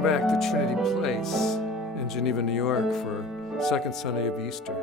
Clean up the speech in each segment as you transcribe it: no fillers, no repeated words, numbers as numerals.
Welcome back to Trinity Place in Geneva, New York for second Sunday of Easter.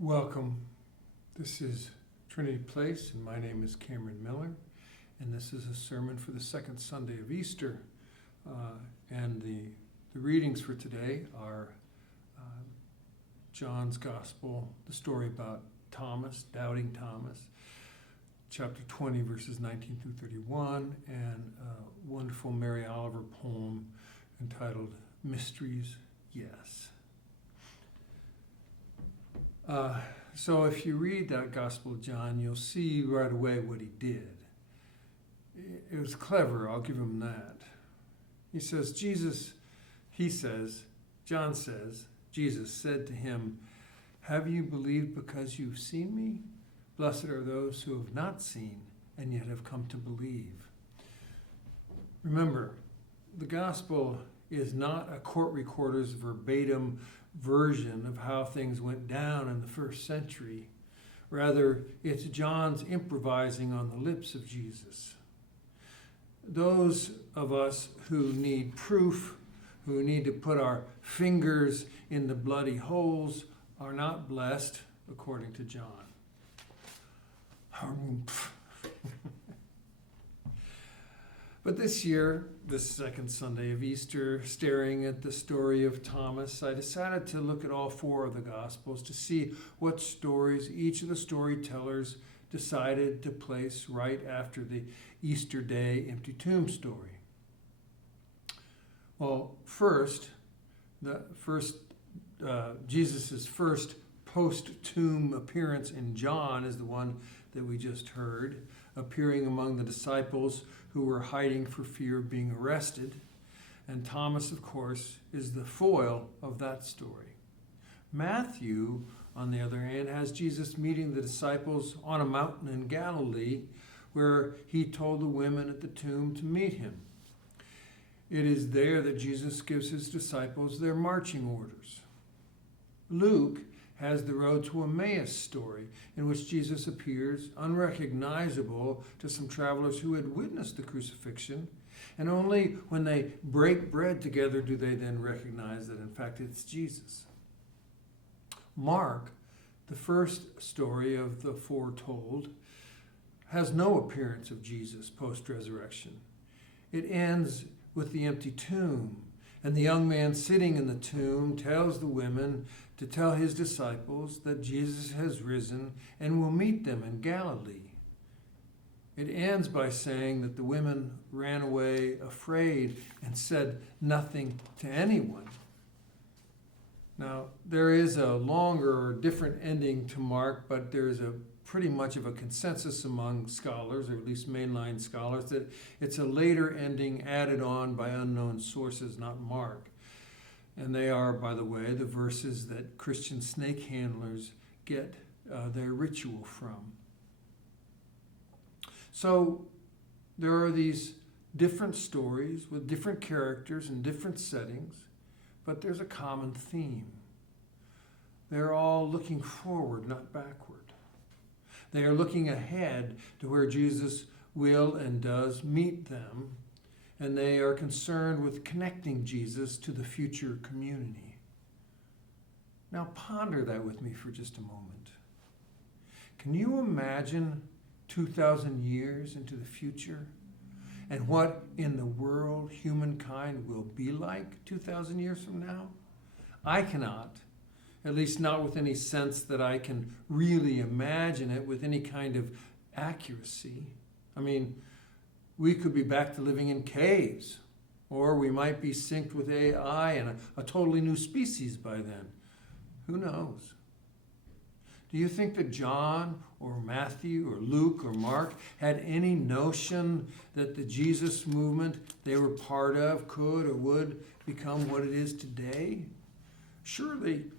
Welcome. This is Trinity Place, and my name is Cameron Miller, and this is a sermon for the second Sunday of Easter. And the readings for today are John's Gospel, the story about Thomas, doubting Thomas, chapter 20, verses 19 through 31, and a wonderful Mary Oliver poem entitled Mysteries, Yes. So if you read that Gospel of John, you'll see right away what he did. It was clever, I'll give him that. John says, Jesus said to him, "Have you believed because you've seen me? Blessed are those who have not seen and yet have come to believe." Remember, the Gospel is not a court recorder's verbatim version of how things went down in the first century. Rather, it's John's improvising on the lips of Jesus. Those of us who need proof, who need to put our fingers in the bloody holes, are not blessed, according to John. But this year, the second Sunday of Easter, staring at the story of Thomas, I decided to look at all four of the Gospels to see what stories each of the storytellers decided to place right after the Easter Day empty tomb story. Well, Jesus' first post-tomb appearance in John is the one that we just heard, appearing among the disciples who were hiding for fear of being arrested. And Thomas, of course, is the foil of that story. Matthew, on the other hand, has Jesus meeting the disciples on a mountain in Galilee, where he told the women at the tomb to meet him. It is there that Jesus gives his disciples their marching orders. Luke has the road to Emmaus story, in which Jesus appears unrecognizable to some travelers who had witnessed the crucifixion, and only when they break bread together do they then recognize that in fact it's Jesus. Mark, the first story of the four told, has no appearance of Jesus post-resurrection. It ends with the empty tomb, and the young man sitting in the tomb tells the women to tell his disciples that Jesus has risen and will meet them in Galilee. It ends by saying that the women ran away afraid and said nothing to anyone. Now, there is a longer or different ending to Mark, but there's a pretty much of a consensus among scholars, or at least mainline scholars, that it's a later ending added on by unknown sources, not Mark. And they are, by the way, the verses that Christian snake handlers get their ritual from. So there are these different stories with different characters and different settings, but there's a common theme. They're all looking forward, not backward. They are looking ahead to where Jesus will and does meet them, and they are concerned with connecting Jesus to the future community. Now ponder that with me for just a moment. Can you imagine 2,000 years into the future and what in the world humankind will be like 2,000 years from now? I cannot, at least not with any sense that I can really imagine it with any kind of accuracy. I mean, we could be back to living in caves, or we might be synced with AI and a totally new species by then. Who knows? Do you think that John or Matthew or Luke or Mark had any notion that the Jesus movement they were part of could or would become what it is today? Surely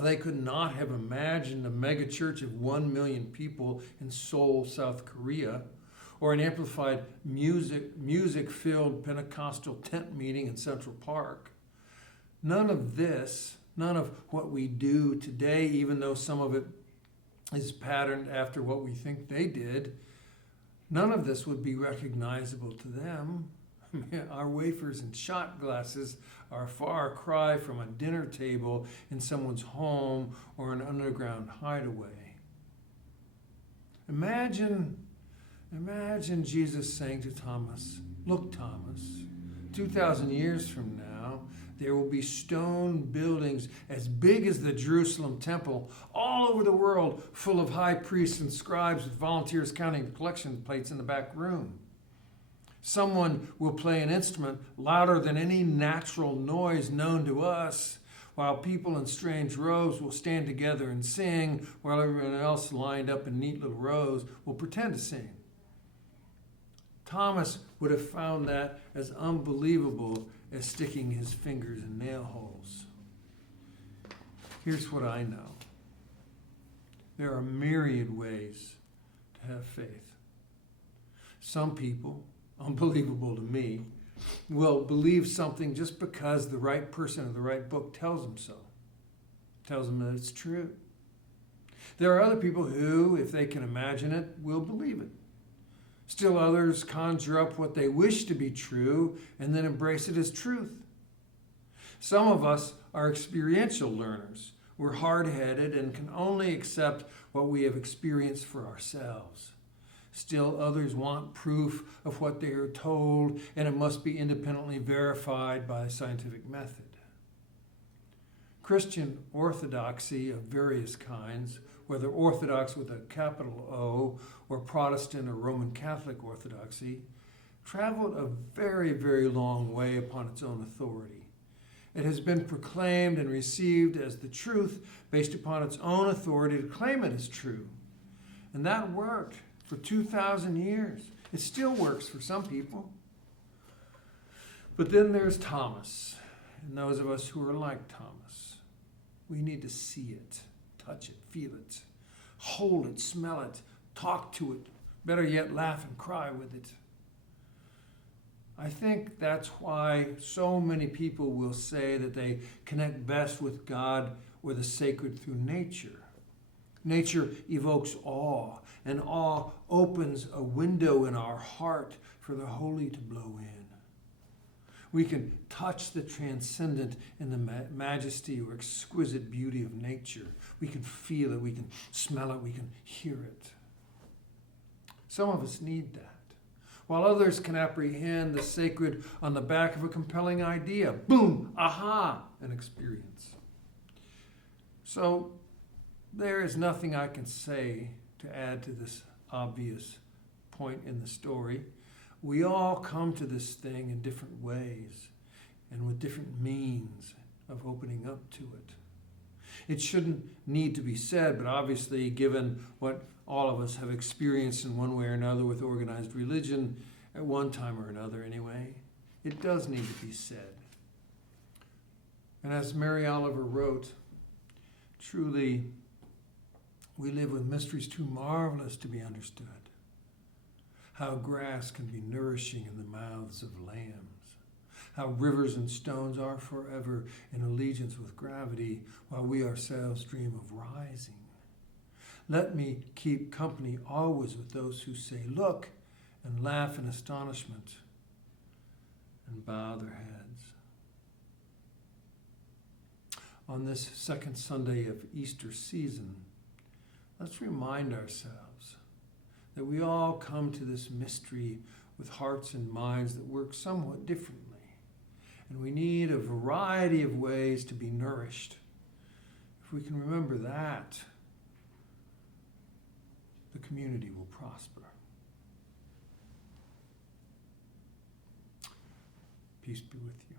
they could not have imagined a megachurch of 1 million people in Seoul, South Korea, or an amplified music-filled Pentecostal tent meeting in Central Park. None of this, none of what we do today, even though some of it is patterned after what we think they did, none of this would be recognizable to them. Our wafers and shot glasses are a far cry from a dinner table in someone's home or an underground hideaway. Imagine Jesus saying to Thomas, "Look, Thomas, 2,000 years from now, there will be stone buildings as big as the Jerusalem temple all over the world, full of high priests and scribes with volunteers counting collection plates in the back room. Someone will play an instrument louder than any natural noise known to us, while people in strange robes will stand together and sing, while everyone else lined up in neat little rows will pretend to sing." Thomas would have found that as unbelievable as sticking his fingers in nail holes. Here's what I know. There are myriad ways to have faith. Some people, unbelievable to me, will believe something just because the right person or the right book tells them so, tells them that it's true. There are other people who, if they can imagine it, will believe it. Still others conjure up what they wish to be true and then embrace it as truth. Some of us are experiential learners. We're hard-headed and can only accept what we have experienced for ourselves. Still others want proof of what they are told, and it must be independently verified by a scientific method. Christian orthodoxy of various kinds, whether Orthodox with a capital O or Protestant or Roman Catholic Orthodoxy, traveled a very, very long way upon its own authority. It has been proclaimed and received as the truth based upon its own authority to claim it as true. And that worked for 2,000 years. It still works for some people. But then there's Thomas, and those of us who are like Thomas. We need to see it, touch it, feel it, hold it, smell it, talk to it, better yet, laugh and cry with it. I think that's why so many people will say that they connect best with God or the sacred through nature. Nature evokes awe, and awe opens a window in our heart for the holy to blow in. We can touch the transcendent in the majesty or exquisite beauty of nature. We can feel it, we can smell it, we can hear it. Some of us need that, while others can apprehend the sacred on the back of a compelling idea. Boom, aha, an experience. So there is nothing I can say to add to this obvious point in the story. We all come to this thing in different ways and with different means of opening up to it. It shouldn't need to be said, but obviously, given what all of us have experienced in one way or another with organized religion, at one time or another anyway, it does need to be said. And as Mary Oliver wrote, truly, we live with mysteries too marvelous to be understood. How grass can be nourishing in the mouths of lambs. How rivers and stones are forever in allegiance with gravity, while we ourselves dream of rising. Let me keep company always with those who say, "Look," and laugh in astonishment and bow their heads. On this second Sunday of Easter season, let's remind ourselves that we all come to this mystery with hearts and minds that work somewhat differently. And we need a variety of ways to be nourished. If we can remember that, the community will prosper. Peace be with you.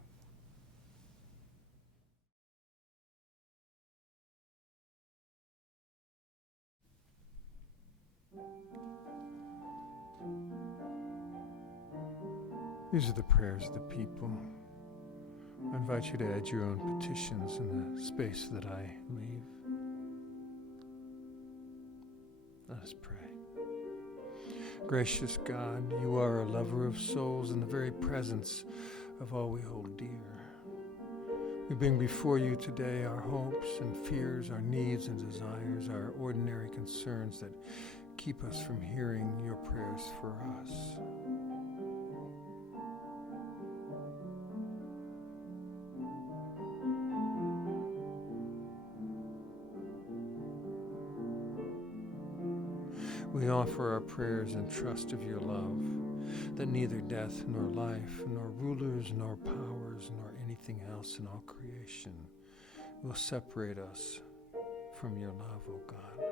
These are the prayers of the people. I invite you to add your own petitions in the space that I leave. Let us pray. Gracious God, you are a lover of souls in the very presence of all we hold dear. We bring before you today our hopes and fears, our needs and desires, our ordinary concerns that keep us from hearing your prayers for us. We offer our prayers in trust of your love, that neither death nor life, nor rulers nor powers, nor anything else in all creation will separate us from your love, O God.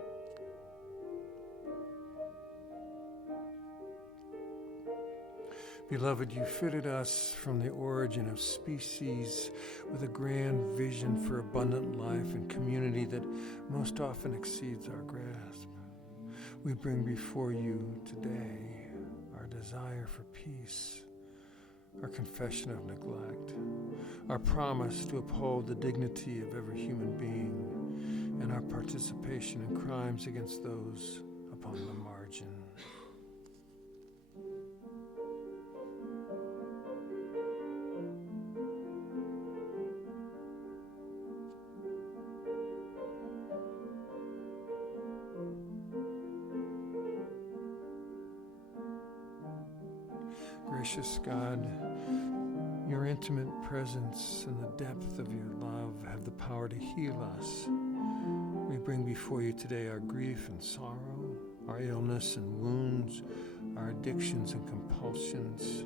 Beloved, you fitted us from the origin of species with a grand vision for abundant life and community that most often exceeds our grasp. We bring before you today our desire for peace, our confession of neglect, our promise to uphold the dignity of every human being, and our participation in crimes against those upon the margin. Gracious God, your intimate presence and the depth of your love have the power to heal us. We bring before you today our grief and sorrow, our illness and wounds, our addictions and compulsions,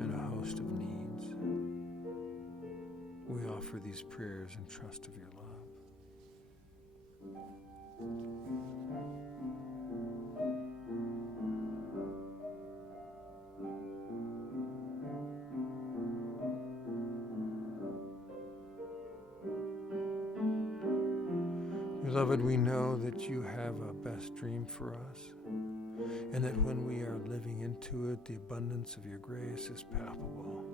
and a host of needs. We offer these prayers in trust of your love. Beloved, we know that you have a best dream for us, and that when we are living into it, the abundance of your grace is palpable.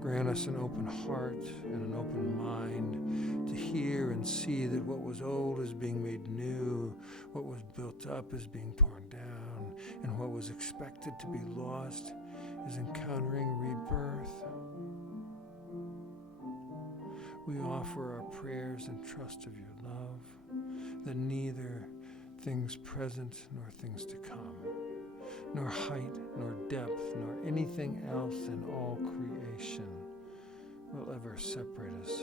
Grant us an open heart and an open mind to hear and see that what was old is being made new, what was built up is being torn down, and what was expected to be lost is encountering rebirth. We offer our prayers in trust of your love, that neither things present nor things to come, nor height nor depth, nor anything else in all creation will ever separate us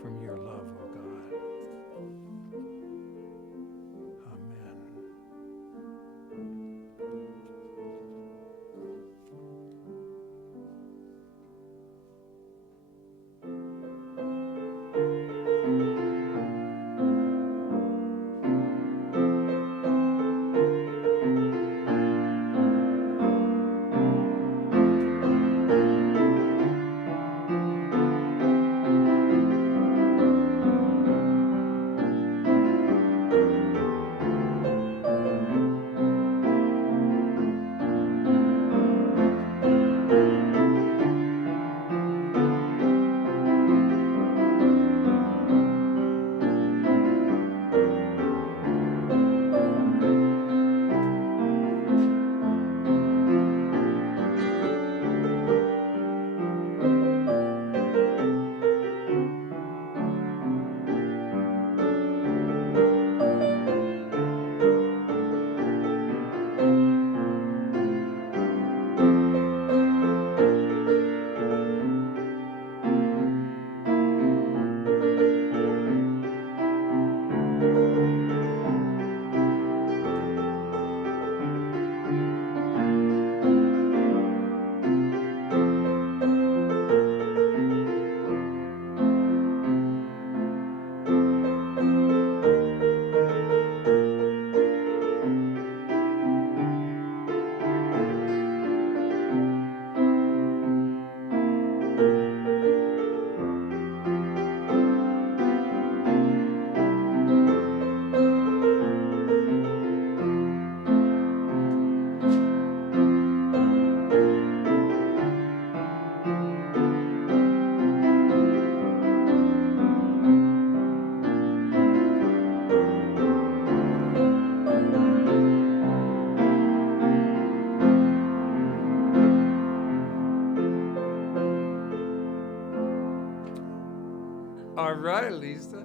from your love, O God. Amen. All right, Lisa.